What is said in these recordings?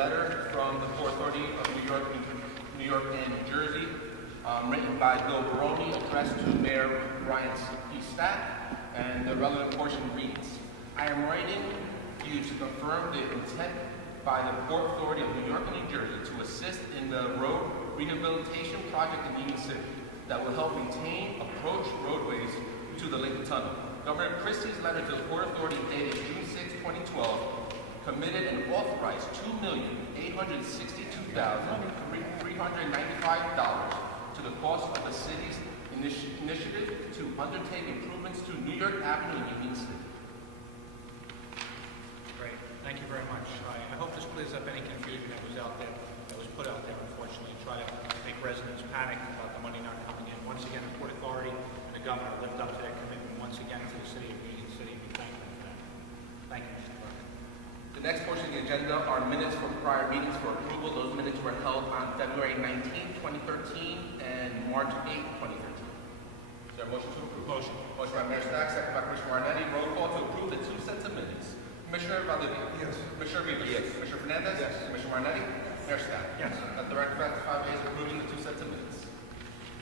letter from the Port Authority of New York and New Jersey, written by Bill Baroni, addressed to Mayor Brian P. Stack, and the relevant portion reads, I am writing you to confirm the intent by the Port Authority of New York and New Jersey to assist in the road rehabilitation project in Union City that will help maintain approach roadways to the Lincoln Tunnel. Governor Christie's letter to the Port Authority dated June 6, 2012, committed and authorized $2,862,395 to the cost of the city's initiative to undertake improvements to New York Avenue in Union City. Great, thank you very much. I hope this clears up any confusion that was out there, that was put out there, unfortunately, try to make residents panic about the money not coming in. Once again, the Port Authority and the governor lived up to their commitment once again to the city of Union City. We thank them for that. Thank you, Mr. Clerk. The next portion of the agenda are minutes from prior meetings for approval. Those minutes were held on February 19, 2013 and March 8, 2013. Is there a motion to approve? Motion. Motion by Mayor Stack, second by Commissioner Marnetti. Roll call to approve the two sets of minutes. Commissioner Valdivia. Yes. Commissioner Rivas. Yes. Commissioner Fernandez. Yes. Commissioner Marnetti. Mayor Stack. Yes. Let the record reflect 5 ayes approving the two sets of minutes.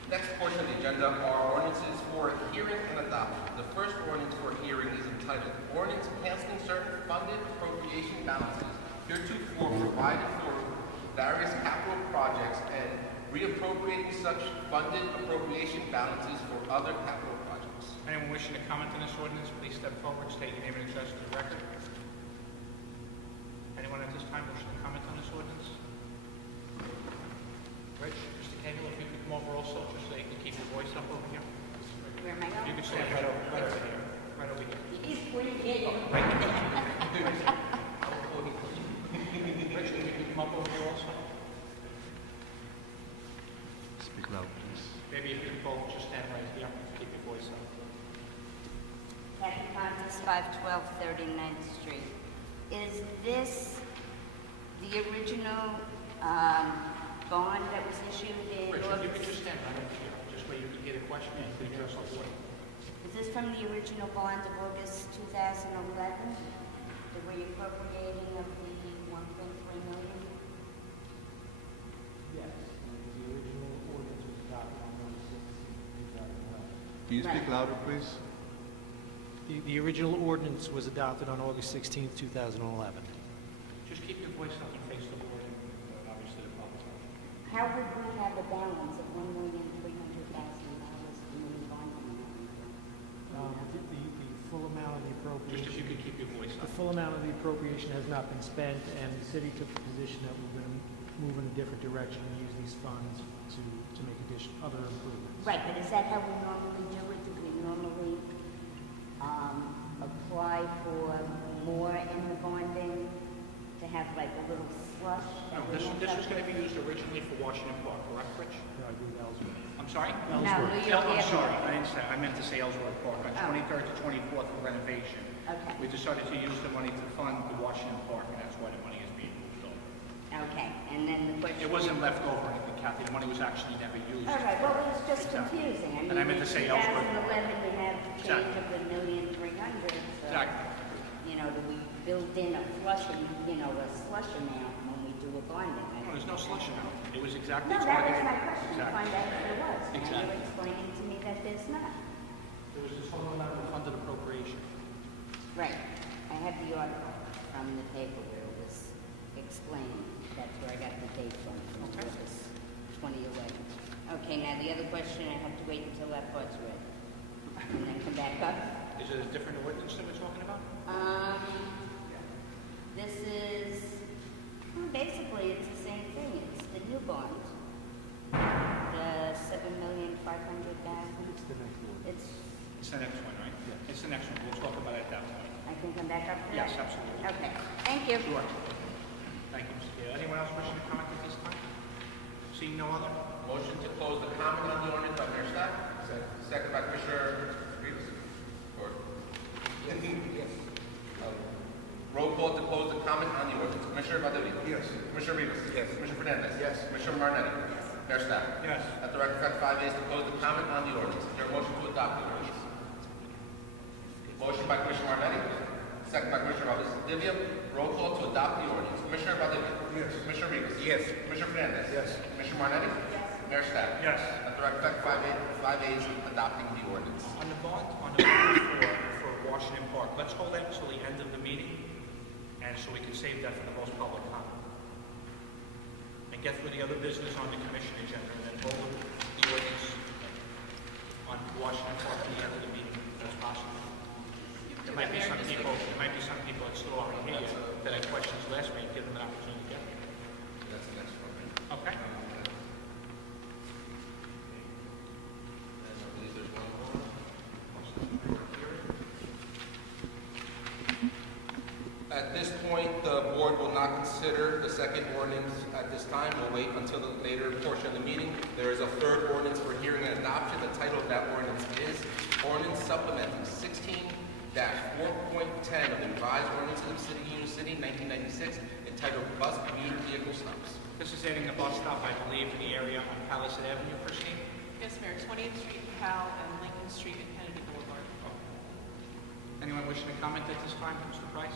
Next portion of the agenda are ordinances for hearing and adoption. The first ordinance for hearing is entitled Ordinance Canceling Certain Funded Appropriation Balances heretofore provided for various capital projects and reappropriating such funded appropriation balances for other capital projects. Anyone wishing to comment on this ordinance, please step forward, state your name and address to the record. Anyone at this time wishing to comment on this ordinance? Rich, Mr. Cagle, if you could come over also, just so you can keep your voice up over here. Where am I You going? can stand right over here. Right over here. He's pointing at you. Right here. Rich, if you could come up over here also. Speak loud, please. Maybe if you could both just stand right here, keep your voice up. Kathy Pontus, 512 39th Street. Is this the original bond that was issued in Rich, if you could August? just stand right over here, just where you can get a question and please address the board. Is this from the original bond of August 2011? The reappropriating of the 1.3 million? Yes, the original ordinance was adopted on November 16, 2011. Can you speak Right. louder, please? The original ordinance was adopted on August 16, 2011. Just keep your voice up and face the board and obviously the public. How would we have a balance of $1,300,000 in the bond amount? The full amount of the Just if you appropriation, could keep your voice the up. full amount of the appropriation has not been spent, and the city took the position that we're going to move in a different direction and use these funds to make other improvements. Right, but is that how we normally do it? Do we normally apply for more in the bonding to have like a little slush? No, this was going to be used originally for Washington Park, correct, Rich? No, I do Ellsworth. I'm sorry? No, New York I'm sorry, Avenue. I meant to say Ellsworth Park, on Oh. 23rd to 24th for renovation. Okay, We decided to use the money to fund the Washington Park, and that's why the money is being moved over. okay, and then the question... It wasn't left over or anything, Kathy, the money was actually never used. All right, well, it's just Exactly. confusing. And I meant to say in Ellsworth. 2011, we have the change Exactly. of the $1,300,000, so, Exactly. you know, do we build in a flushing, you know, a slush amount when we do a bonding? No, there's no slush amount. It was exactly No, that targeted. was my question, to Exactly. find out if there was. And Exactly. you're explaining to me that there's not. There was this whole amount of funded appropriation. Right. I have the article from the paper where it was explained. That's where I got the date from Okay. August 2011. Okay, now the other question, I have to wait until that part's read. And then come back up. Is it a different ordinance that we're talking about? This is, well, basically, it's the same thing. It's the new bond. The $7,500,000. It's the next one. It's, It's the next one, right? Yeah. It's the next one. We'll talk about it at that point. I can come back up to Yes, that? absolutely. Okay, thank you. Sure. Thank you, Mr. Gale. Anyone else wishing to comment at this time? Seeing no other? Motion to close the comment on the ordinance by Mayor Stack. Second by Commissioner Rivas. Yes. Roll call to close the comment on the ordinance. Commissioner Valdivia. Yes. Commissioner Rivas. Yes. Commissioner Fernandez. Yes. Commissioner Marnetti. Mayor Stack. Yes. Let the record reflect 5 ayes to close the comment on the ordinance. Is there a motion to adopt the ordinance? Motion by Commissioner Marnetti. Second by Commissioner Valdez. Roll call to adopt the ordinance. Commissioner Valdez. Yes. Commissioner Rivas. Yes. Commissioner Fernandez. Yes. Commissioner Marnetti. Yes. Mayor Staff. Yes. Let the record reflect five ayes adopting the ordinance. On the bond for Washington Park, let's hold that until the end of the meeting, and so we can save that for the most public comment. And get through the other business on the commission agenda, and then hold the ordinance on Washington Park at the end of the meeting, if that's possible. There might be some people that still aren't here yet that had questions last week, give them an opportunity to get here. That's the next one. Okay? And I believe there's one more. At this point, the board will not consider the second ordinance at this time. We'll wait until the later portion of the meeting. There is a third ordinance for hearing and adoption. The title of that ordinance is Ordinance Supplementing 16-4.10 of the Revised Ordinance of the City of Union City, 1996, entitled Bus Commuter Vehicle Stops. This is adding the bus stop, I believe, in the area on Palisade Avenue, Christine? Yes, Mayor, 20th Street, Powell, and Lincoln Street and Kennedy Boulevard. Anyone wishing to comment at this time, Mr. Price?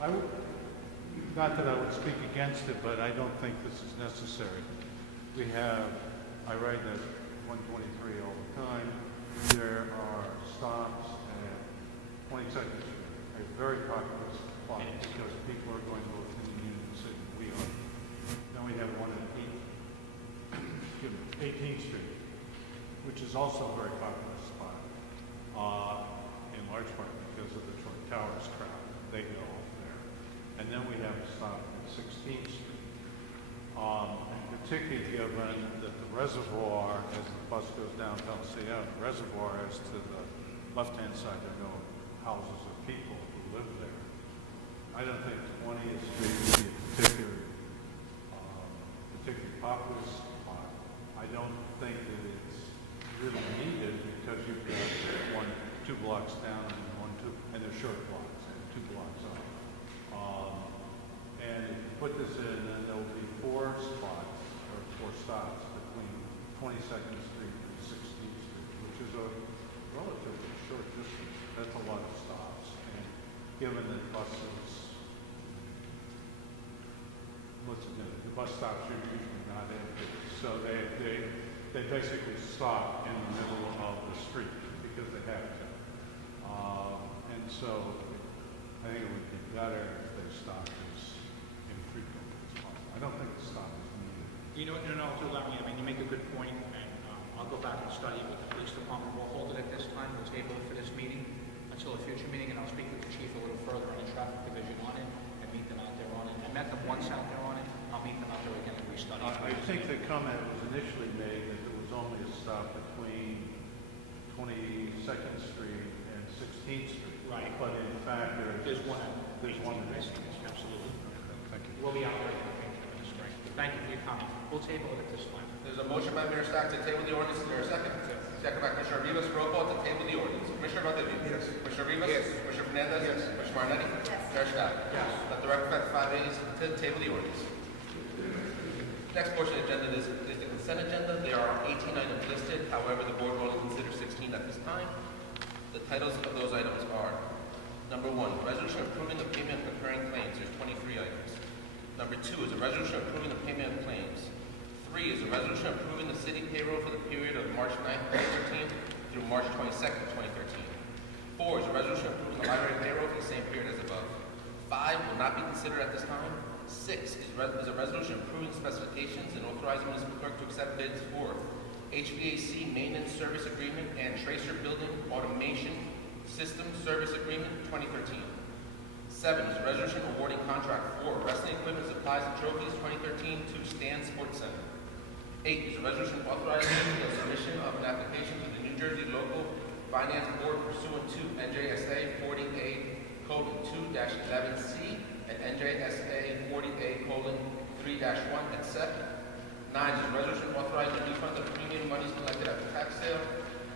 I would, not that I would speak against it, but I don't think this is necessary. We have, I ride that 123 all the time. There are stops at 22nd Street, a very popular spot because people are going to go to the Union City. We are. Then we have one at 18th Street, which is also a very popular spot, in large part because of the Troy Towers crowd. They go off there. And then we have a stop at 16th Street. And particularly given that the reservoir, as the bus goes down Palisade Avenue, the reservoir is to the left-hand side, there are no houses or people who live there. I don't think 20th Street would be a particularly popular spot. I don't think that it's really needed because you've got 2 blocks down and they're short blocks and 2 blocks up. And if you put this in, then there will be 4 spots or 4 stops between 22nd Street and 16th Street, which is a relatively short distance. That's a lot of stops. And given that buses, let's admit it, the bus stops are usually not empty. So they basically stop in the middle of the street because they have to. And so I think it would be better if they stopped as infrequently as possible. I don't think the stop is needed. You know, to allow me, I mean, you make a good point, and I'll go back and study it with the police department. We'll hold it at this time, we'll table it for this meeting until a future meeting, and I'll speak with the chief a little further on the traffic division on it and meet them out there on it. I met them once out there on it, I'll meet them out there again and restudy it. I think the comment was initially made that there was only a stop between 22nd Street and 16th Street. Right. But in fact, There's one. There's one. Absolutely. Thank you. We'll be out there in the spring. Thank you for your comment. We'll table it at this time. There's a motion by Mayor Stack to table the ordinance. Is there a second? Second by Commissioner Rivas. Roll call to table the ordinance. Commissioner Valdez. Yes. Commissioner Rivas. Yes. Commissioner Fernandez. Yes. Commissioner Marnetti. Yes. Mayor Stack. Yes. Let the record reflect 5 ayes to table the ordinance. Next portion of the agenda is the consent agenda. There are 18 items listed. However, the board will only consider 16 at this time. The titles of those items are: Number 1, resolution approving the payment of concurring claims. There's 23 items. Number 2 is a resolution approving the payment of claims. 3 is a resolution approving the city payroll for the period of March 9th, 2013 through March 22nd, 2013. 4 is a resolution approving the library payroll for the same period as above. 5 will not be considered at this time. 6 is a resolution approving specifications and authorizing municipal clerk to accept bids for HVAC maintenance service agreement and Tracer Building Automation System Service Agreement 2013. 7 is a resolution awarding contract for wrestling equipment, supplies, and trophies 2013 to Stan Sports Center. 8 is a resolution authorizing the submission of an application to the New Jersey Local Finance Board pursuant to NJSA 40A:2-11C and NJSA 40A:3-1 and 7. 9 is a resolution authorizing the refund of premium monies collected at the tax sale.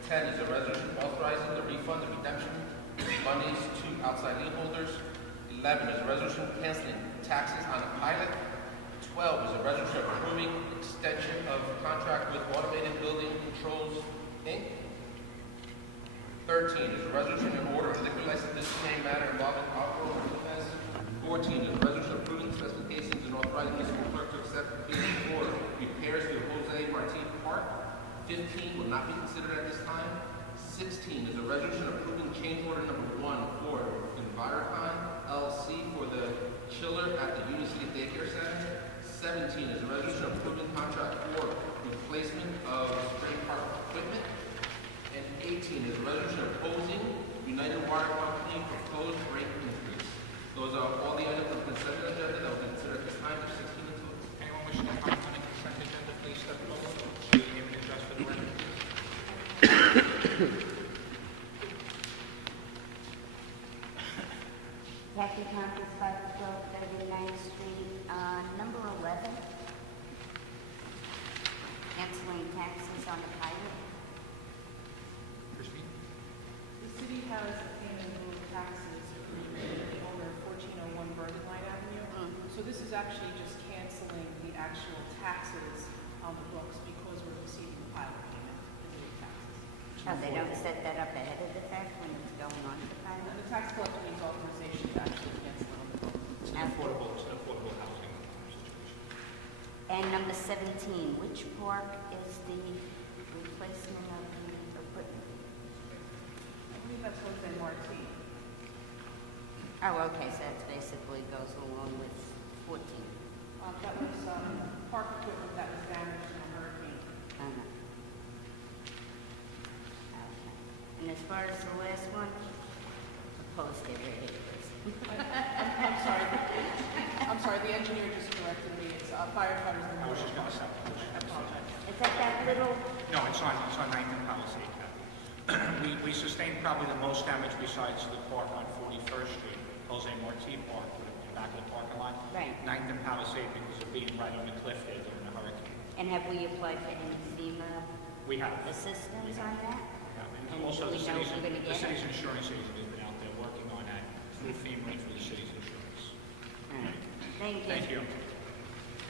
10 is a resolution authorizing the refund of redemption monies to outside lien holders. 11 is a resolution canceling taxes on a pilot. 12 is a resolution approving extension of contract with Automated Building Controls, Inc. 13 is a resolution in order of liquor license disciplinary matter involving alcohol offense. 14 is a resolution approving specifications and authorizing the school clerk to accept bids for repairs to Jose Marti Park. 15 will not be considered at this time. 16 is a resolution approving change order number 1 for Envirocon LC for the chiller at the Union City Daycare Center. 17 is a resolution approving contract for replacement of spray park equipment. And 18 is a resolution opposing United Water Company proposed rate increase. Those are all the items of the consent agenda that will be considered at this time. There's 16 in total. Anyone wishing to comment on the consent agenda, please step forward. State your name and address for the record. Kathy Thompson, 512 39th Street, number 11. Canceling taxes on the pilot. Christine? The city has obtained in lieu of taxes from the owner of 1401 Bergen Line Avenue. So this is actually just canceling the actual taxes on the books because we're receiving the pilot payment in lieu of taxes. Oh, they don't set that up ahead of the fact when it's going on the And pilot? the tax collector needs authorization to actually cancel it on the book. It's an affordable housing situation. And number 17, which park is the replacement of the equipment? I believe that's Jose Marti. Oh, okay, so that basically goes along with 14. That was park equipment that was damaged in a hurricane. Uh-huh. Okay. And as far as the last one, opposed it, right? I'm sorry, the engineer just corrected me. It's firefighters. I was just going to say. I apologize. Is that that little, No, it's on 9th and Palisade, Kathy. We sustained probably the most damage besides the park on 41st Street, Jose Marti Park, in the back of the parking lot. Right. 9th and Palisade because of being right on the cliff there during the hurricane. and have we applied for any FEMA We have. assistance on that? Yeah, And and also do we know if we're gonna the get it? city's insurance agent has been out there working on that through FEMA and through the city's insurance. All right. Thank you. Thank you.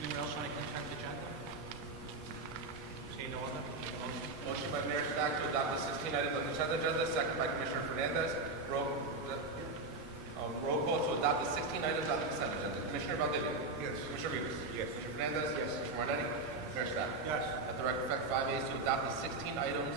Anyone else on the consent agenda? Seeing no other? Motion? Motion by Mayor Stack to adopt the 16 items on the consent agenda, second by Commissioner Fernandez. Roll call to adopt the 16 items on the consent agenda. Commissioner Valdivia? Yes. Commissioner Rivas? Yes. Commissioner Fernandez? Yes. Commissioner Marnetti? Mayor Stack? Yes. At the record effect, 5 ayes to adopt the 16 items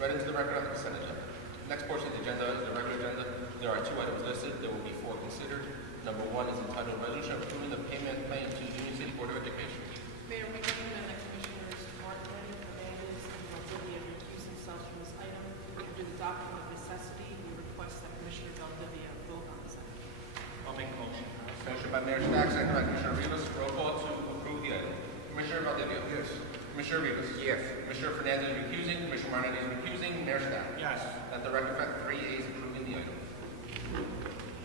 read into the record on the consent agenda. Next portion of the agenda is the regular agenda. There are 2 items listed. There will be 4 considered. Number 1 is entitled Resolution Approving the Payment Plan to Union City Board of Education. Mayor, we recommend that Commissioners Martin, Fernandez, and Valdivia recuse themselves from this item. Due to the doctrine of necessity, we request that Commissioner Valdivia vote on this item. I'll make a motion. Motion by Mayor Stack, second by Commissioner Rivas. Roll call to approve the item. Commissioner Valdivia? Yes. Commissioner Rivas? Yes. Commissioner Fernandez is recusing. Commissioner Marnetti is recusing. Mayor Stack? Yes. At the record effect, 3 ayes approving the item.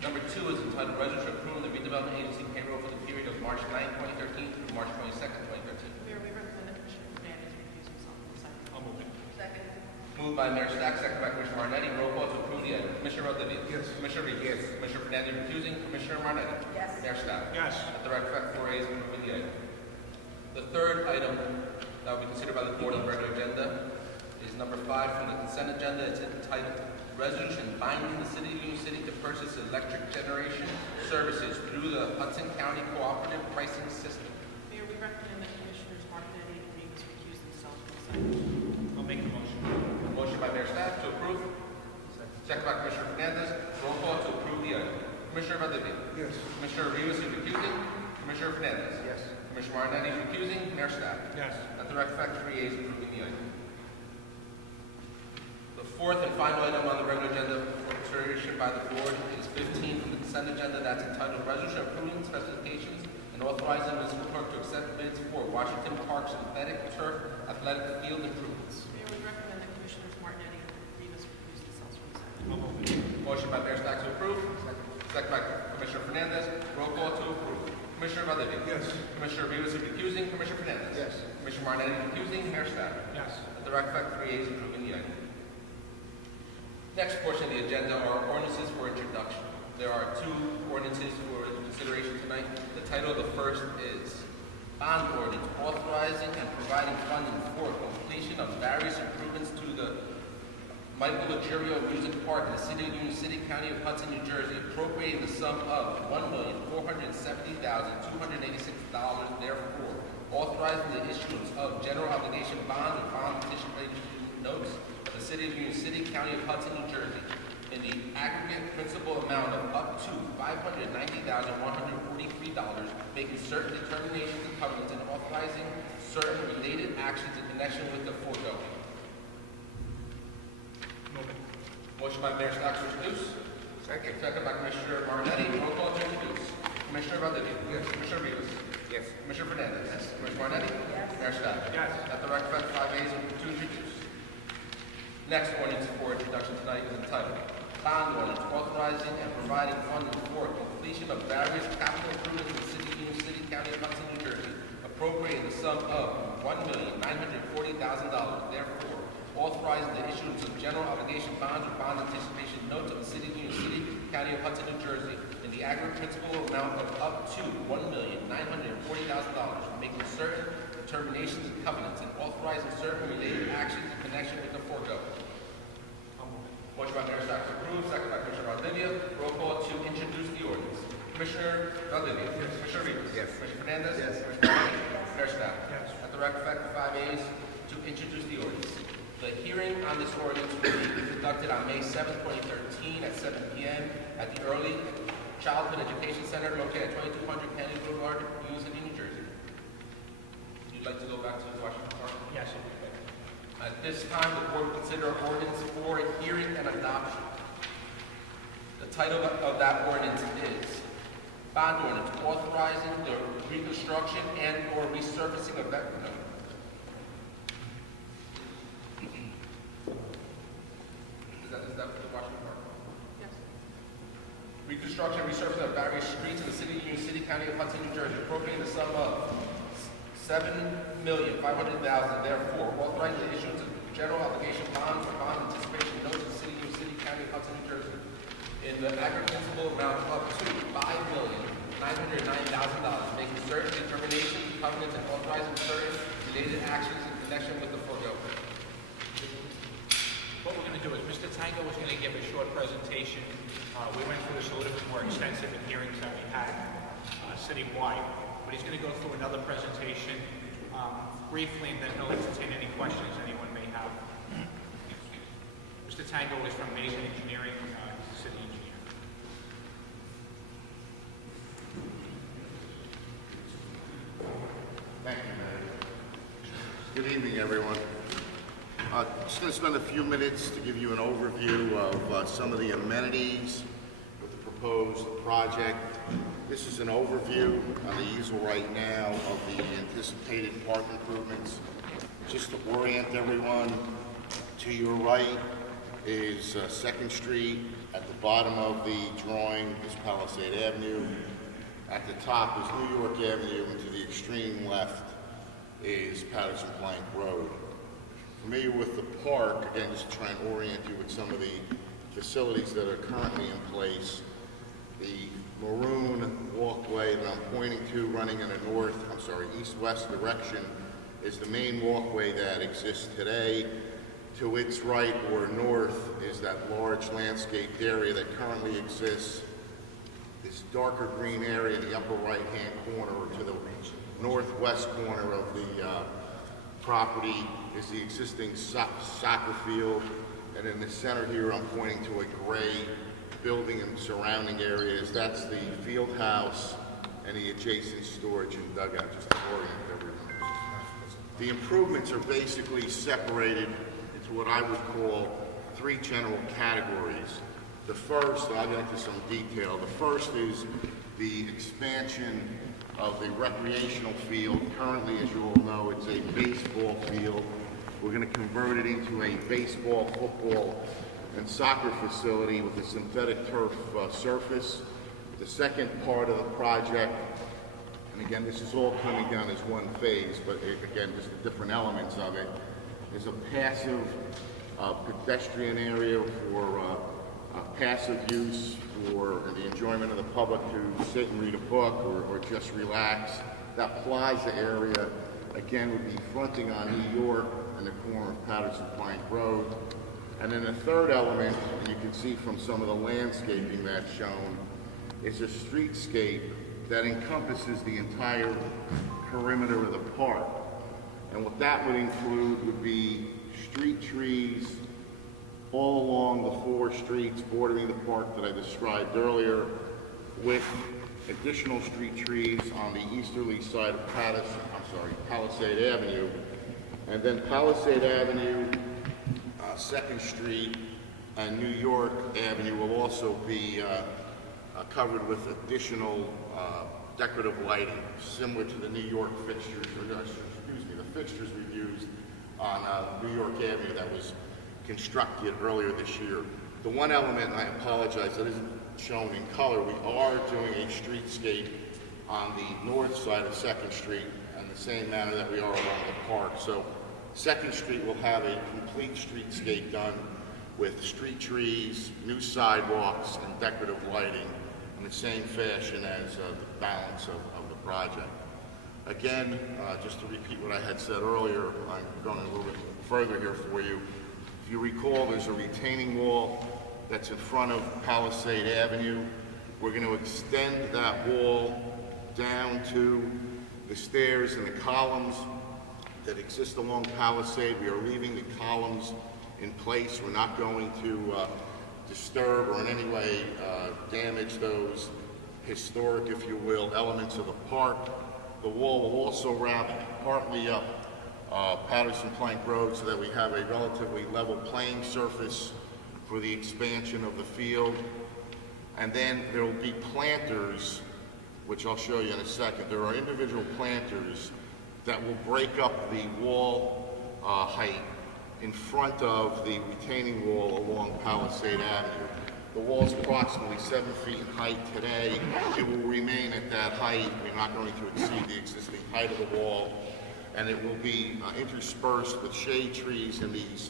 Number 2 is entitled Resolution Approving the Redevelopment Agency Payroll for the period of March 9, 2013 through March 22, 2013. Mayor, we recommend that Commissioner Fernandez recuse himself from this item. I'll move it. Second. Moved by Mayor Stack, second by Commissioner Marnetti. Roll call to approve the item. Commissioner Valdivia? Yes. Commissioner Rivas? Yes. Commissioner Fernandez recusing. Commissioner Marnetti? Yes. Mayor Stack? Yes. At the record effect, 4 ayes approving the item. The third item that will be considered by the board on the regular agenda is number 5 from the consent agenda. It's entitled Resolution Binding the City of Union City to Purchase Electric Generation Services through the Hudson County Cooperative Pricing System. Mayor, we recommend that Commissioners Martinetti and Rivas recuse themselves from this item. I'll make the motion. Motion by Mayor Staff to approve. Second by Commissioner Fernandez. Roll call to approve the item. Commissioner Valdivia? Yes. Commissioner Rivas is recusing. Commissioner Fernandez? Yes. Commissioner Marnetti is recusing. Mayor Staff? Yes. At the record effect, 3 ayes approving the item. The fourth and final item on the regular agenda for consideration by the board is 15 from the consent agenda. That's entitled Resolution Approving Specifications and Authorizing the municipal clerk to accept bids for Washington Park Synthetic Turf Athletic Field Improvements. Mayor, we recommend that Commissioners Martinetti and Rivas recuse themselves from this item. I'll move it. Motion by Mayor Stack to approve. Second by Commissioner Fernandez. Roll call to approve. Commissioner Valdivia? Yes. Commissioner Rivas is recusing. Commissioner Fernandez? Yes. Commissioner Marnetti is recusing. Mayor Stack? Yes. At the record effect, 3 ayes approving the item. Next portion of the agenda are ordinances for introduction. There are 2 ordinances for consideration tonight. The title of the first is Bond Ordinance Authorizing and Providing Funding for Completion of Various Improvements to the Michael Luxurio Music Park in the city of Union City, County of Hudson, New Jersey, appropriating the sum of $1,470,286, therefore, authorizing the issuance of general obligation bonds or bond participation notes of the city of Union City, County of Hudson, New Jersey, in the aggregate principal amount of up to $590,143, making certain determinations and covenants and authorizing certain related actions in connection with the foregoing. Move it. Motion by Mayor Stock to introduce. Second. Second by Commissioner Martinetti. Roll call to introduce. Commissioner Valdivia. Yes. Commissioner Rivas. Yes. Commissioner Fernandez. Yes. Commissioner Martinetti. Yes. Mayor Stock. Yes. Let the record reflect 5 ayes to introduce. Next ordinance for introduction tonight is entitled Bond Ordinance Authorizing and Providing Funding for Completion of Various Capital Improvements in the City of Union City, County of Hudson, New Jersey, appropriating the sum of $1,940,000, therefore, authorizing the issuance of general obligation bonds or bond anticipation notes of the City of Union City, County of Hudson, New Jersey, in the aggregate principal amount of up to $1,940,000, making certain determinations and covenants and authorizing certain related actions in connection with the foregoing. Motion by Mayor Stock to approve, second by Commissioner Valdivia. Roll call to introduce the ordinance. Commissioner Valdivia. Yes. Commissioner Rivas. Yes. Commissioner Fernandez. Yes. Commissioner Martinetti. Mayor Stock. Yes. Let the record reflect 5 ayes to introduce the ordinance. The hearing on this ordinance will be conducted on May 7, 2013 at 7 p.m. at the Early Childhood Education Center located at 2200 Kennedy Boulevard, Union City, New Jersey. You'd like to go back to Washington Park? Yes. At this time, the board will consider ordinance for hearing and adoption. The title of that ordinance is Bond Ordinance Authorizing the Reconstruction and or Resurfacing of that. No. Is that for the Washington Park? Yes. Reconstruction and resurfacing of various streets in the city of Union City, County of Hudson, New Jersey, appropriating the sum of $7,500,000, therefore, authorizing the issuance of general obligation bonds or bond anticipation notes of the city of Union City, County of Hudson, New Jersey, in the aggregate principal amount of up to $5,909,000, making certain determinations, covenants, and authorizing certain related actions in connection with the foregoing. What we're going to do is Mr. Tango was going to give a short presentation. We went through this a little bit more extensive in hearings that we had citywide, but he's going to go through another presentation briefly, and then he'll entertain any questions anyone may have. Mr. Tango is from Mason Engineering, he's the city engineer. Thank you, Mayor. Good evening, everyone. Just going to spend a few minutes to give you an overview of some of the amenities with the proposed project. This is an overview on the easel right now of the anticipated park improvements. Just to orient everyone, to your right is 2nd Street. At the bottom of the drawing is Palisade Avenue. At the top is New York Avenue, and to the extreme left is Patterson Plank Road. Familiar with the park, again, just to try and orient you with some of the facilities that are currently in place. The maroon walkway that I'm pointing to running in a east-west direction is the main walkway that exists today. To its right or north is that large landscaped area that currently exists. This darker green area in the upper right-hand corner or to the northwest corner of the property is the existing soccer field. And in the center here, I'm pointing to a gray building and surrounding areas. That's the field house and the adjacent storage and dugout, just to orient everyone. The improvements are basically separated into what I would call 3 general categories. The first, and I'll get into some detail, the first is the expansion of the recreational field. Currently, as you all know, it's a baseball field. We're going to convert it into a baseball, football, and soccer facility with a synthetic turf surface. The second part of the project, and again, this is all coming down as one phase, but again, just the different elements of it, is a passive pedestrian area for passive use for the enjoyment of the public to sit and read a book or just relax. That plaza area, again, would be fronting on New York and the corner of Patterson Plank Road. And then the third element, and you can see from some of the landscaping that's shown, is a streetscape that encompasses the entire perimeter of the park. And what that would include would be street trees all along the 4 streets bordering the park that I described earlier, with additional street trees on the easterly side of Palisade Avenue. And then Palisade Avenue, 2nd Street, and New York Avenue will also be covered with additional decorative lighting, similar to the New York fixtures, the fixtures we've used on New York Avenue that was constructed earlier this year. The one element, and I apologize, that isn't shown in color, we are doing a streetscape on the north side of 2nd Street in the same manner that we are along the park. So 2nd Street will have a complete streetscape done with street trees, new sidewalks, and decorative lighting in the same fashion as the balance of the project. Again, just to repeat what I had said earlier, I'm going a little bit further here for you. If you recall, there's a retaining wall that's in front of Palisade Avenue. We're going to extend that wall down to the stairs and the columns that exist along Palisade. We are leaving the columns in place. We're not going to disturb or in any way damage those historic, if you will, elements of the park. The wall will also wrap partly up Patterson Plank Road so that we have a relatively level playing surface for the expansion of the field. And then there will be planters, which I'll show you in a second. There are individual planters that will break up the wall height in front of the retaining wall along Palisade Avenue. The wall is approximately 7 feet in height today. It will remain at that height. We're not going to exceed the existing height of the wall. And it will be interspersed with shade trees in these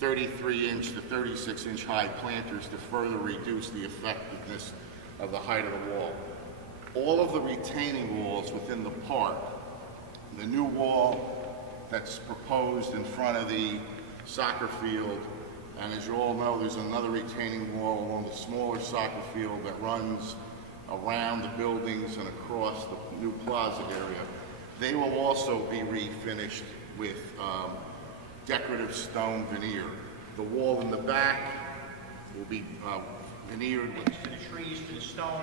33-inch to 36-inch high planters to further reduce the effectiveness of the height of the wall. All of the retaining walls within the park, the new wall that's proposed in front of the soccer field, and as you all know, there's another retaining wall along the smaller soccer field that runs around the buildings and across the new plaza area. They will also be refinished with decorative stone veneer. The wall in the back will be veneered with To the trees, to the stone,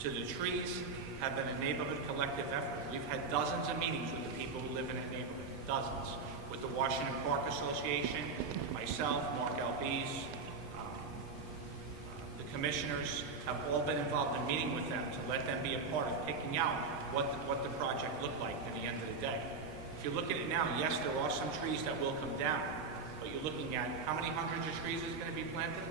to the trees have been a neighborhood collective effort. We've had dozens of meetings with the people who live in that neighborhood, dozens. With the Washington Park Association, myself, Mark Albiz, the commissioners have all been involved in meeting with them to let them be a part of picking out what the project looked like at the end of the day. If you look at it now, yes, there are some trees that will come down, but you're looking at how many hundreds of trees is going to be planted?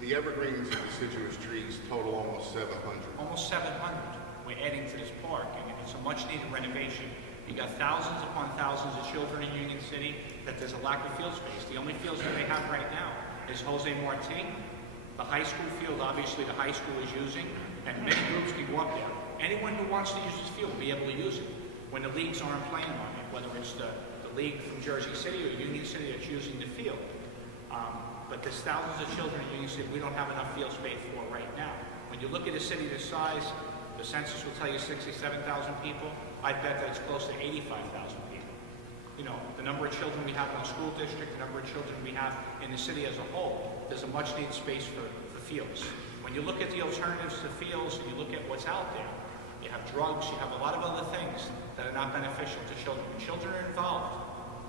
the evergreens and deciduous trees total almost 700. Almost 700 we're adding to this park, and it's a much-needed renovation. You got thousands upon thousands of children in Union City that there's a lack of field space. The only fields that they have right now is Jose Marti, the high school field, obviously the high school is using, and many groups can go up there. Anyone who wants to use this field will be able to use it when the leagues aren't playing on it, whether it's the league from Jersey City or Union City that's using the field. But there's thousands of children in Union City we don't have enough field space for right now. When you look at a city this size, the census will tell you 67,000 people. I bet that it's close to 85,000 people. You know, the number of children we have in the school district, the number of children we have in the city as a whole, there's a much needed space for fields. When you look at the alternatives to fields and you look at what's out there, you have drugs, you have a lot of other things that are not beneficial to children. When children are involved,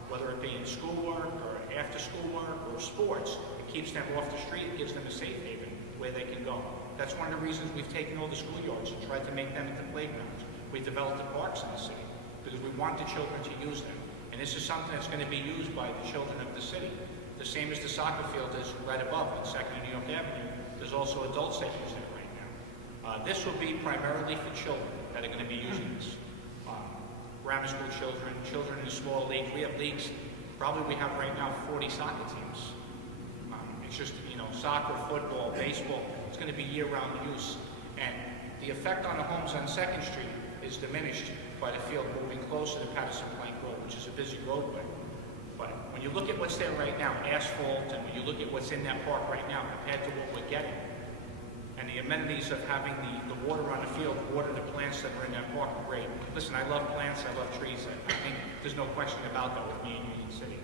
whether it be in schoolwork or after schoolwork or sports, it keeps them off the street, it gives them a safe haven where they can go. That's one of the reasons we've taken all the schoolyards and tried to make them into playgrounds. We developed the parks in the city because we want the children to use them. And this is something that's going to be used by the children of the city. The same as the soccer field is right above on 2nd and New York Avenue. There's also adults that use it right now. This will be primarily for children that are going to be using this. Grammar school children, children in small leagues. We have leagues, probably we have right now 40 soccer teams. It's just, you know, soccer, football, baseball, it's going to be year-round use. And the effect on the homes on 2nd Street is diminished by the field moving closer to Patterson Plank Road, which is a busy roadway. When you look at what's there right now, asphalt, and when you look at what's in that park right now compared to what we're getting, and the amenities of having the water on the field, water the plants that are in that park are great. Listen, I love plants, I love trees. I think there's no question about that with me in Union City.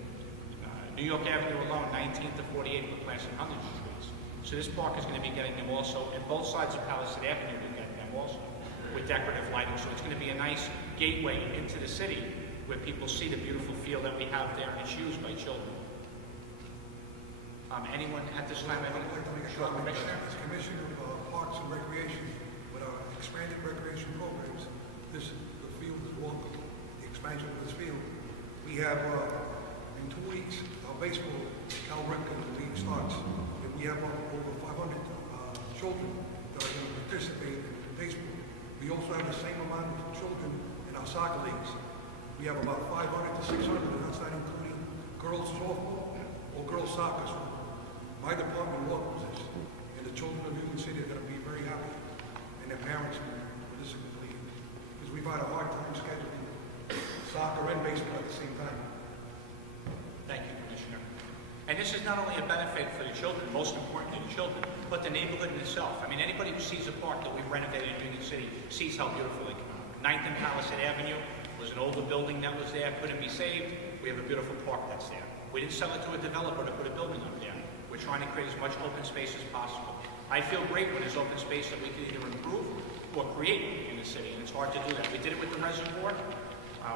New York Avenue alone, 19th to 48th, we're planting hundreds of trees. So this park is going to be getting them also, and both sides of Palisade Avenue we're getting them also, with decorative lighting. So it's going to be a nice gateway into the city where people see the beautiful field that we have there, and it's used by children. Anyone at this time have any? I'd like to make a Sure, comment. Commissioner? As Commissioner of Parks and Recreation, with our expanded recreation programs, the field is welcome, the expansion of this field. We have, in 2 weeks, our baseball, Cal Ripken League starts, and we have over 500 children that are going to participate in baseball. We also have the same amount of children in our soccer leagues. We have about 500 to 600, and that's not including girls softball or girls soccer. So my department welcomes this, and the children of Union City are going to be very happy, and their parents when this is completed, because we've had a hard time scheduling soccer and baseball at the same time. Thank you, Commissioner. And this is not only a benefit for the children, most importantly the children, but the neighborhood in itself. I mean, anybody who sees a park that we've renovated in Union City sees how beautiful it can be. 9th and Palisade Avenue was an older building that was there, couldn't be saved. We have a beautiful park that's there. We didn't sell it to a developer to put a building up there. We're trying to create as much open space as possible. I feel great when there's open space that we can either improve or create in the city, and it's hard to do that. We did it with the reservoir.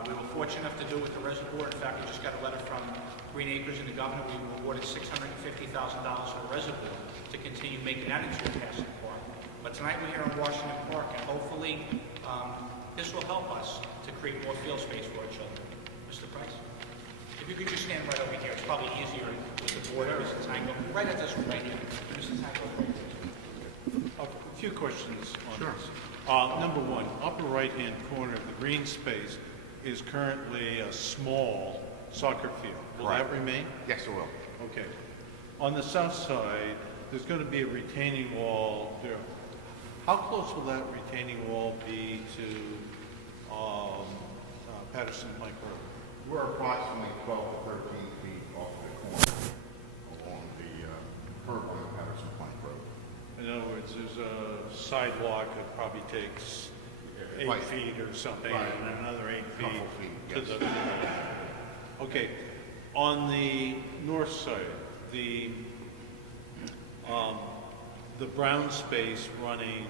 We were fortunate enough to do it with the reservoir. In fact, we just got a letter from Green Acres and the governor. We were awarded $650,000 for the reservoir to continue making that into a passing park. But tonight we're here in Washington Park, and hopefully this will help us to create more field space for our children. Mr. Price? If you could just stand right over here, it's probably easier with the board, Mr. Tango. Right at this one right here. Mr. Tango. A few questions on this. Number one, upper right-hand corner, the green space is currently a small soccer field. Will that remain? Yes, it will. Okay. On the south side, there's going to be a retaining wall there. How close will that retaining wall be to Patterson Plank Road? We're approximately 12 to 13 feet off the corner along the curb on the Patterson Plank Road. In other words, there's a sidewalk that probably takes 8 Right. feet or something, Right. and another 8 Couple feet feet, to yes. the. Okay, on the north side, the brown space running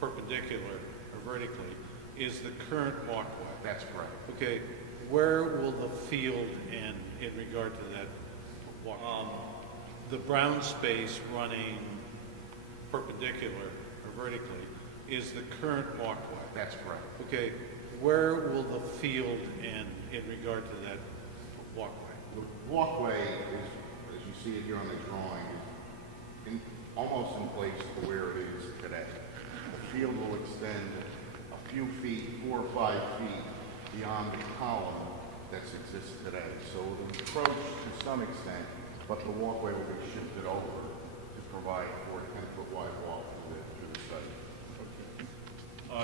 perpendicular or vertically is the current walkway. That's correct. Okay, where will the field end in regard to that walkway? The brown space running perpendicular or vertically is the current walkway. That's correct. Okay, where will the field end in regard to that walkway? The walkway is, as you see it here on the drawing, is almost in place to where it is today. The field will extend a few feet, 4 or 5 feet beyond the column that exists today. So it will approach to some extent, but the walkway will be shifted over to provide for a 10-foot wide wall through the site.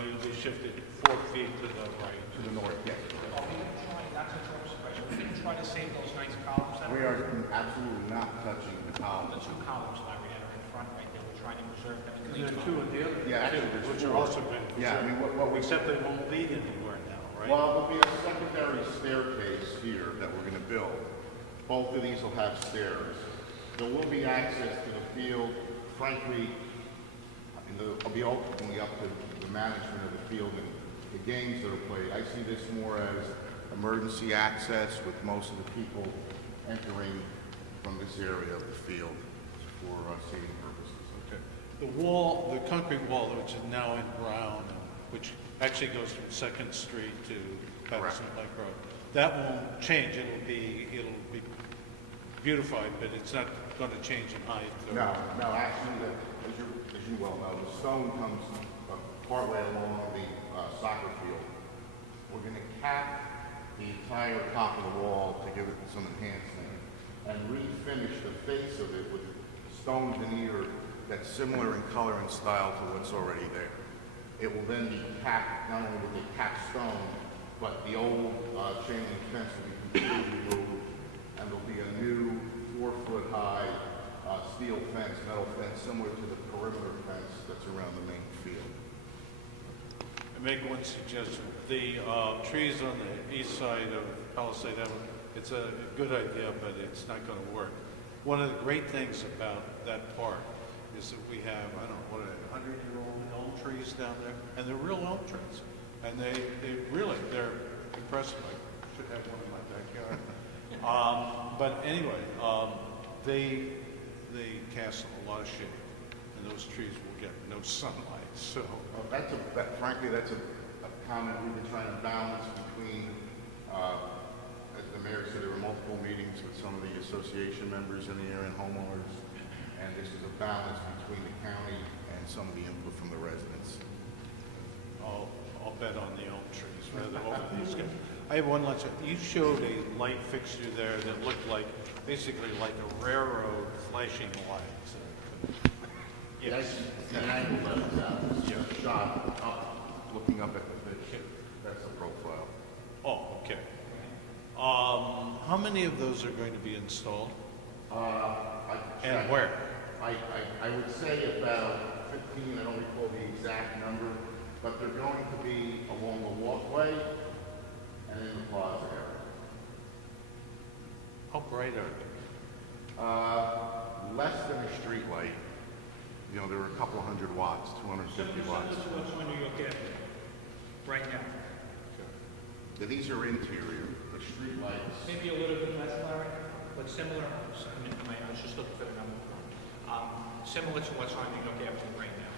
You'll be shifted 4 feet to the right. To the north, yes. Are we going to try, not to interrupt Mr. Price, are we going to try to save those nice columns that We are absolutely not touching the the column. 2 columns, Larry, that are in front right there? We're trying to preserve them. There are 2 in the other. Yeah, actually, there's which 4. are also been Yeah, I mean, what we except they won't lead anywhere now, right? Well, there'll be a secondary staircase here that we're going to build. Both of these will have stairs. There will be access to the field, frankly, and it'll be ultimately up to the management of the field and the games that are played. I see this more as emergency access with most of the people entering from this area of the field for safety purposes. Okay. The wall, the concrete wall, which is now in brown, which actually goes from 2nd Street to Patterson Plank Road, that won't change. It'll be beautified, but it's not going to change in height. No, actually, as you well know, the stone comes partway along the soccer field. We're going to cap the entire top of the wall to give it some enhancement and refinish the face of it with stone veneer that's similar in color and style to what's already there. It will then be capped, not only with the capped stone, but the old chain link fence will be completely removed fence, metal fence, similar to the perimeter fence that's around the main field. I make one suggestion. The trees on the east side of Palisade Avenue, it's a good idea, but it's not going to work. One of the great things about that park is that we have, I don't know, what, 100-year-old elm trees down there, and they're real elm trees. And they're impressive. I should have one in my backyard. But anyway, they cast a lot of shade, and those trees will get no sunlight, so. Frankly, that's a comment we've been trying to balance between, as the mayor said, there were multiple meetings with some of the association members in the area and homeowners, and this is a balance between the county and some of the input from the residents. I'll bet on the elm trees rather than over these guys. I have one last. You showed a light fixture there that looked like, basically like a railroad flashing lights. Yes. The angle that was out, it's shot up, looking up at the pitch. That's the profile. Oh, okay. How many of those are going to be installed? And where? I would say about 15, I don't recall the exact number, but they're going to be along the walkway and in the plaza area. How bright are they? Less than a street light. You know, there were a couple hundred watts, 250 watts. Similar to what's on New York Avenue, right now. These are interior, the street lights. Maybe a little bit less, Larry, but similar. I was just looking for the number. Similar to what's on New York Avenue right now.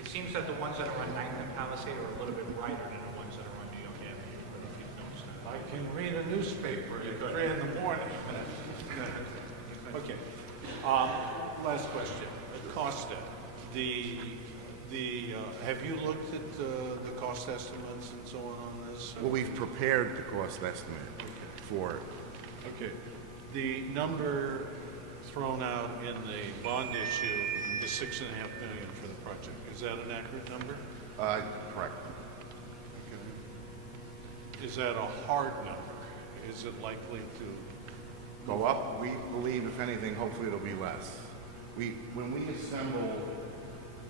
It seems that the ones that are on 9th and Palisade are a little bit brighter than the ones that are on New York Avenue. I don't know if you've noticed that. I can read a newspaper at 3 in the morning. Okay. Last question. Costa. Have you looked at the cost estimates and so on this? Well, we've prepared the cost estimate for it. Okay. The number thrown out in the bond issue is $6.5 million for the project. Is that an accurate number? Correct. Okay. Is that a hard number? Is it likely to Go up, we believe, if anything, hopefully it'll be less. When we assemble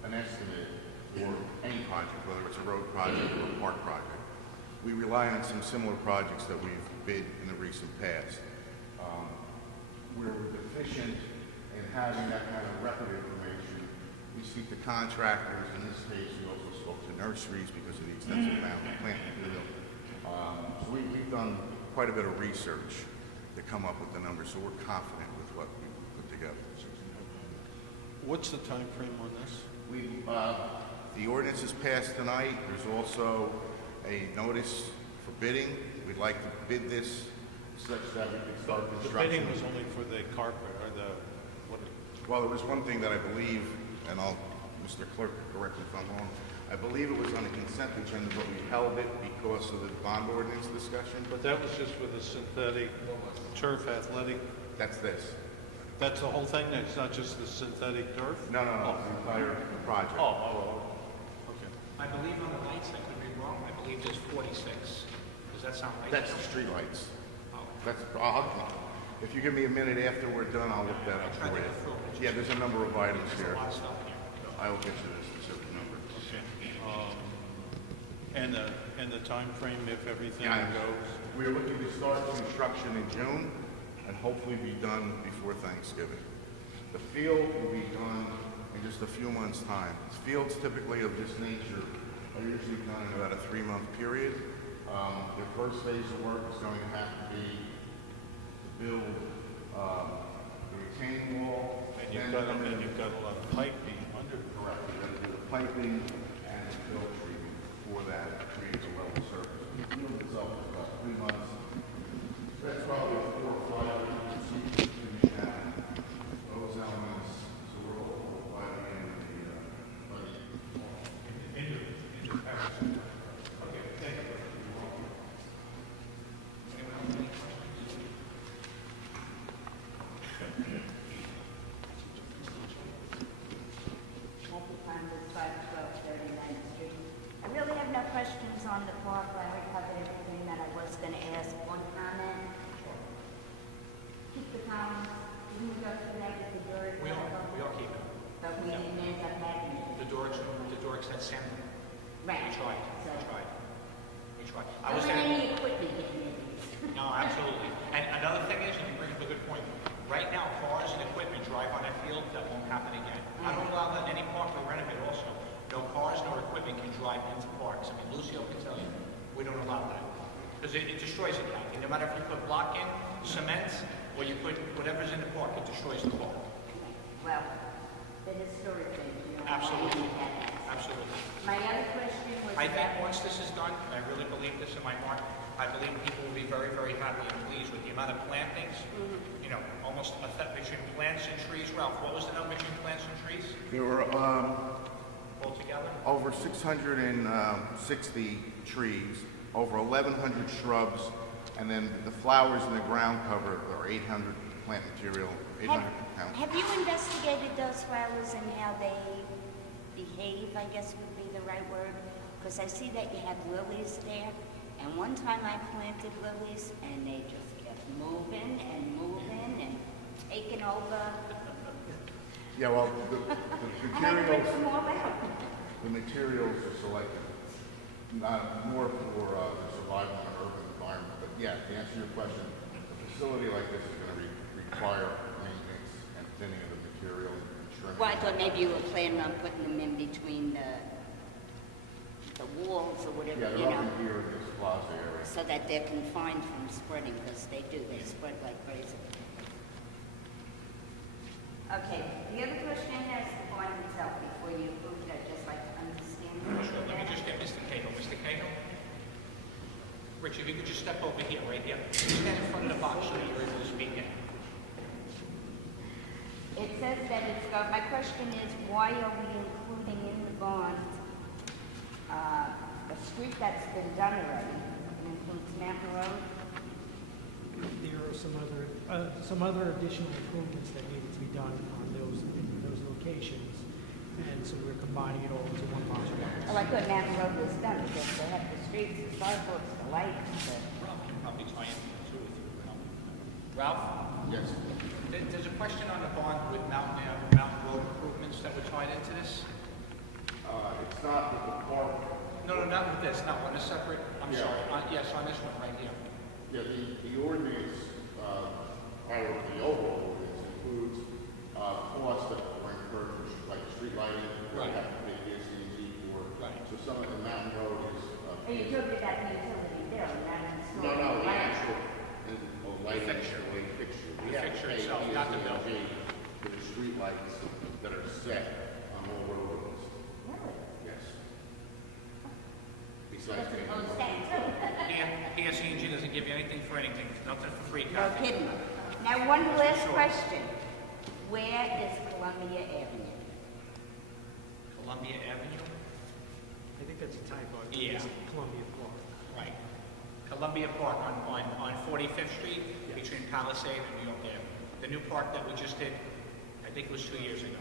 an estimate for any project, whether it's a road project or a park project, we rely on some similar projects that we've bid in the recent past. Where we're deficient in having that kind of record information, we speak to contractors. In this case, we also spoke to nurseries because of the extensive amount of plant material. So we've done quite a bit of research to come up with the numbers, so we're confident with what we put together. What's the time frame on this? The ordinance is passed tonight. There's also a notice for bidding. We'd like to bid this such that we can start The construction. bidding was only for the carpet or the what? Well, there was one thing that I believe, and Mr. Clerk, correct me if I'm wrong, I believe it was on a consent agenda, but we held it because of the bond ordinance discussion. But that was just for the synthetic turf athletic. That's this. That's the whole thing. That's not just the synthetic turf. No, the entire project. Okay. I believe on the lights, I could be wrong, I believe there's 46. Does that sound right? That's the streetlights. Oh. If you give me a minute after we're done, I'll look that up I tried for to you. go through it. Yeah, there's a number of items There's here. a lot of stuff here. I will get you the specific number. Okay. And the time frame, if everything Yeah, goes. we are looking to start construction in June and hopefully be done before Thanksgiving. The field will be done in just a few months' time. Fields typically of this nature are usually done in about a 3-month period. The first phase of work is going to have to be to build the retaining wall. And you've got a lot of piping under. Correct. We're going to do the piping and the fill treatment for that to create a level surface. The field itself is about 3 months. That's probably a 4 or 5 months to finish out those elements. So we're hopeful by the end of the budget. Okay, thank you. Anyone else have any questions? Happy Condos, 512 39th Street. I really have no questions on the park. Larry covered everything that I was going to ask. One comment. Keep the comments. Didn't we go through that with the jury? We are. Dorks had sent them. Right. We tried. So- We tried. I Don't was let there. any equipment get in it. No, absolutely. And another thing is, and you bring up a good point, right now, cars and equipment drive on that field, that won't happen again. I don't allow that in any park we renovate also. No cars nor equipment can drive into parks. I mean, Lucio can tell you, we don't allow that. Because it destroys it, Kathy. No matter if you put block in, cement, or you put whatever's in the park, it destroys the park. Well, the historic thing, you know. Absolutely. why we had that. Absolutely. My other question was I think about- once this is done, and I really believe this in my heart, I believe people will be very, very happy and pleased with the amount of plantings. You know, almost between plants and trees. Ralph, what was the number between plants and trees There were altogether? over 660 trees, over 1,100 shrubs, and then the flowers in the ground cover are 800 plant material, 800 pounds. Have you investigated those flowers and how they behave, I guess would be the right word? Because I see that you have lilies there, and one time I planted lilies, and they just kept moving and taking over. Yeah, well, the I had to rip materials, them all out. the materials are selected not more for the survival in an urban environment. But yeah, to answer your question, a facility like this is going to require maintenance and thinning of the material and shrimping. Well, I thought maybe you were planning on putting them in between the walls or whatever, Yeah, you they're know, up in here in this plaza area. so that they're confined from spreading, because they spread like crazy. Okay, the other question I asked the bond itself before you approved it, I'd just like to understand. Sure, let me just get Mr. Cahill. Mr. Cahill? Rich, if you could just step over here, right here. Stand in front of the box so you're able to speak in. It says that it's got, my question is, why are we including in the bond, a street that's been done already? It includes Mountain Road. There are some other additional improvements that needed to be done on in those locations, and so we're combining it all into one project. Oh, I thought Mountain Road was done, because they have the streets, the sidewalks, the lights, the... Ralph can probably tie in too if you would help. Ralph? Yes. There's a question on the bond with Mountain Road improvements that were tied into this? It's not with the park. No, not with this, not one, a separate, I'm Yeah. sorry. Yes, on this one right here. Yeah, the ordinance, part of the overall ordinance includes, costs that were incurred for, like, street lighting. Right. We have to pay PSC&G for. Right. So some of the Mountain Road is, Oh, you took it at the utility bill, not in the store. no, the Right. actual, lighting, fixture. the light fixture. The We have to fixture pay itself, not the bill. PSC&G for the street lights that are set on all roads. Really? Yes. Besides That's paying. what I'm saying, too. PSE&G doesn't give you anything for anything, nothing for free, No Kathy. kidding. Now, one last Sure. question. Where is Columbia Avenue? Columbia Avenue? I think that's a typo. I think Yeah. it's Columbia Park. Right. Columbia Park on 45th Street between Palisade and New York Avenue. The new park that we just did, I think it was 2 years ago.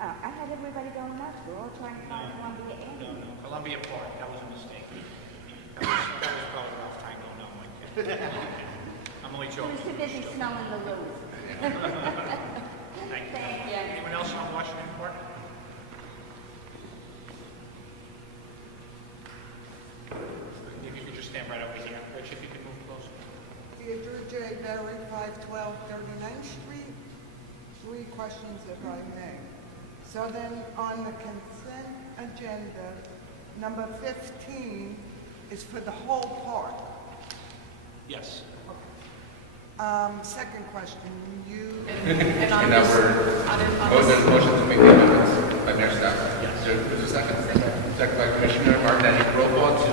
I had everybody going nuts. We're all trying to find Columbia Avenue. No, Columbia Park, that was a mistake. That was probably Ralph Tango, no, I'm kidding. I'm only He joking. was too busy smelling the lilies. Thank you. Thank you. Anyone else on Washington Park? If you could just stand right over here. Rich, if you could move closer. Deirdre J. Berry, 512 39th Street. 3 questions, if I may. So then, on the consent agenda, number 15 is for the whole park. Yes. Second question, you, And on And now this, we're, on it- on oh, is this- there a motion to make the amendments by Mayor Staff? Yes. There's a second? Second by Commissioner Martinetti. Roll call to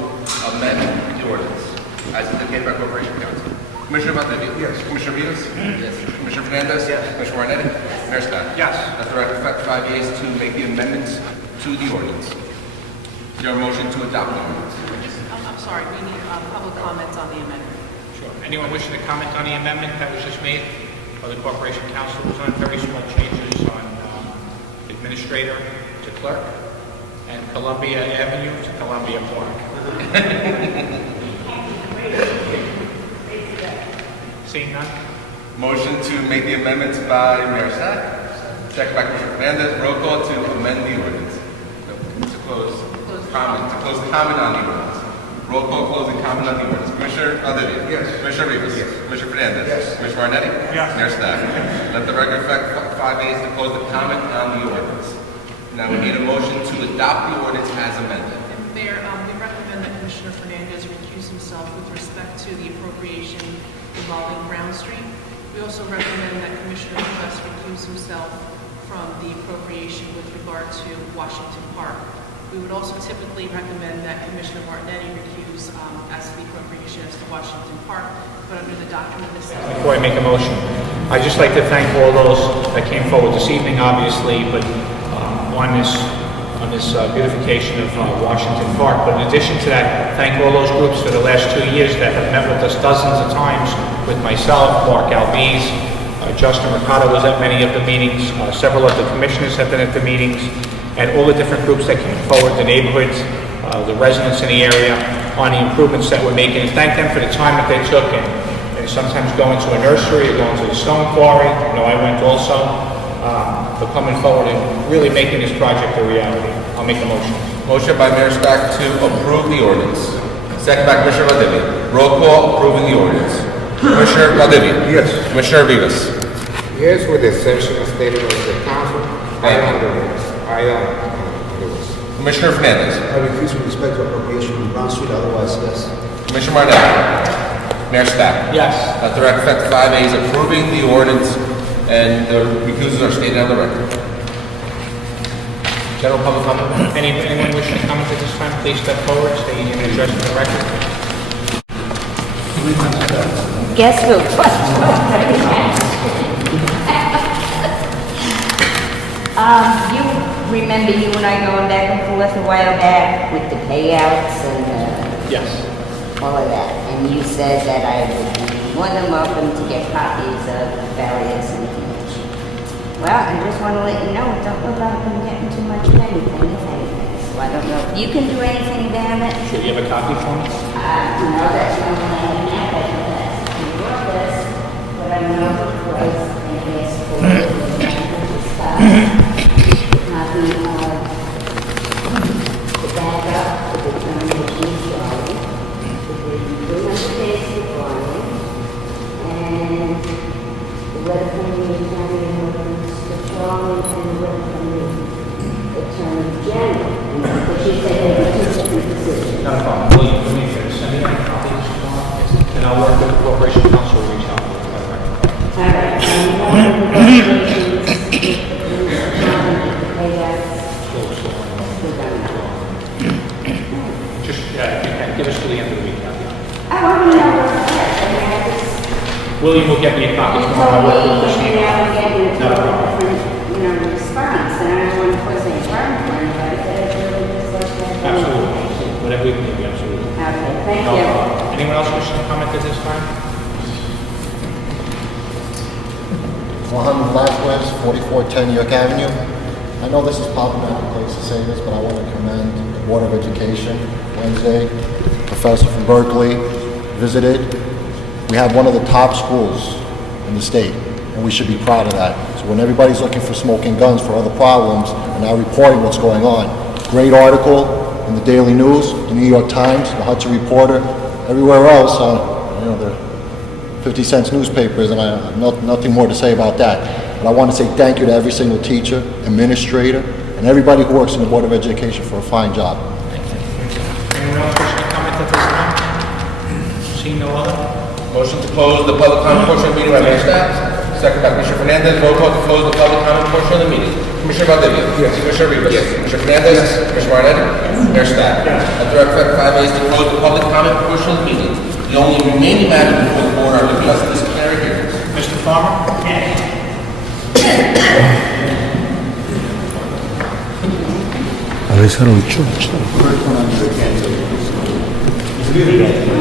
amend the ordinance as indicated by Corporation Council. Commissioner Martinetti? Yes. Commissioner Rivas? Yes. Commissioner Fernandez? Yes. Commissioner Martinetti? Yes. Mayor Staff? Yes. That's the record, 5 yeas to make the amendments to the ordinance. Is there a motion to adopt the ordinance? I'm sorry, we need public comments on the amendment. Sure. Anyone wishing to comment on the amendment that was just made by the Corporation Council? It was on very small changes on administrator to clerk and Columbia Avenue to Columbia Park. Seeing none? Motion to make the amendments by Mayor Stack. Second by Commissioner Fernandez. Roll call to amend the ordinance. close comment on the ordinance. Roll call closing comment on the ordinance. Commissioner Valdivia? Yes. Commissioner Rivas? Yes. Commissioner Fernandez? Yes. Commissioner Marnetti? Yes. Mayor Staff? Let the record reflect 5 days to close the comment on the ordinance. Now we need a motion to adopt the ordinance as amended. And Mayor, we recommend that Commissioner Fernandez recuse himself with respect to the appropriation involving Brown Street. We also recommend that Commissioner West recuse himself from the appropriation with regard to Washington Park. We would also typically recommend that Commissioner Martinetti recuse as to the appropriation as to Washington Park, but under the doctrine of necessity. Before I make a motion, I'd just like to thank all those that came forward this evening, obviously, but on this beautification of Washington Park. But in addition to that, thank all those groups for the last 2 years that have met with us dozens of times, with myself, Mark Albiz, Justin Mercado was at many of the meetings, several of the commissioners have been at the meetings, and all the different groups that came forward, the neighborhoods, the residents in the area, on the improvements that we're making. And thank them for the time that they took, and sometimes going to a nursery or going to the stone quarry. I know I went also, for coming forward and really making this project a reality. I'll make a motion. Motion by Mayor Stack to approve the ordinance. Second by Commissioner Valdivia. Roll call approving the ordinance. Commissioner Valdivia. Yes. Commissioner Rivas. Yes, with the exception as stated by the council, I Thank am you. under this. I am under this. Commissioner Fernandez. I refuse with respect to appropriation on Brown Street, otherwise, yes. Commissioner Marnetti. Mayor Stack. Yes. Let the record reflect 5 A's approving the ordinance, and the recusals are stated on the record. General public comment? Anyone wishing to comment at this time, please step forward, state your name and address for the record. Guess who? You remember you and I going back and forth a while back with the payouts and Yes. all of that, and you said that I would be more than welcome to get copies of various information. Well, I just want to let you know, it don't look like I'm getting too much of anything, if anything. So I don't know if you can do anything about it. Sure, you have a copy for me? No, that's not what I have now, I know that's in your list, but I know was and asked for the copy of the backup, the determination drawing, the 300 days drawing, and the letter from the attorney and the drawing and the letter from the attorney general. Because she said there were 2 different decisions. Not a problem. Will you do me a favor, send me a copy of this tomorrow, and I'll work with the Corporation Council to reach out. All right, one of the negotiations, Just, if you can, give us till the end of the week. I want to know what's there. I mean, I just, William will get me a copy you tomorrow. I'll work with told me Christine. now and again, you Not a told a problem. different, response, and I don't want to cause any harm to anybody, but it's really just like that. Absolutely. Whatever we can do, absolutely. Okay, thank No you. problem. Anyone else wishing to comment at this time? Mohammed Vasquez, 4410 York Avenue. I know this is probably not the place to say this, but I want to commend the Board of Education. Wednesday, professor from Berkeley visited. We have one of the top schools in the state, and we should be proud of that. So when everybody's looking for smoking guns for other problems, and now reporting what's going on. Great article in the Daily News, the New York Times, the Hudson Reporter, everywhere else, the 50 cents newspapers, and I have nothing more to say about that. But I want to say thank you to every single teacher, administrator, and everybody who works in the Board of Education for a fine job. Anyone else wishing to comment at this time? Seeing no other? Motion to close the public comment portion of the meeting by Mayor Stack. Second by Commissioner Fernandez. Roll call to close the public comment portion of the meeting. Commissioner Valdivia. Yes. Commissioner Rivas. Yes. Commissioner Fernandez. Yes. Commissioner Marnetti. Mayor Stack. Yes. Let the record reflect 5 A's to close the public comment portion of the meeting. The only remaining matters before the board are the just disciplinary hearings. Mr. Farmer? Yes. 왜 사람 춤? Really?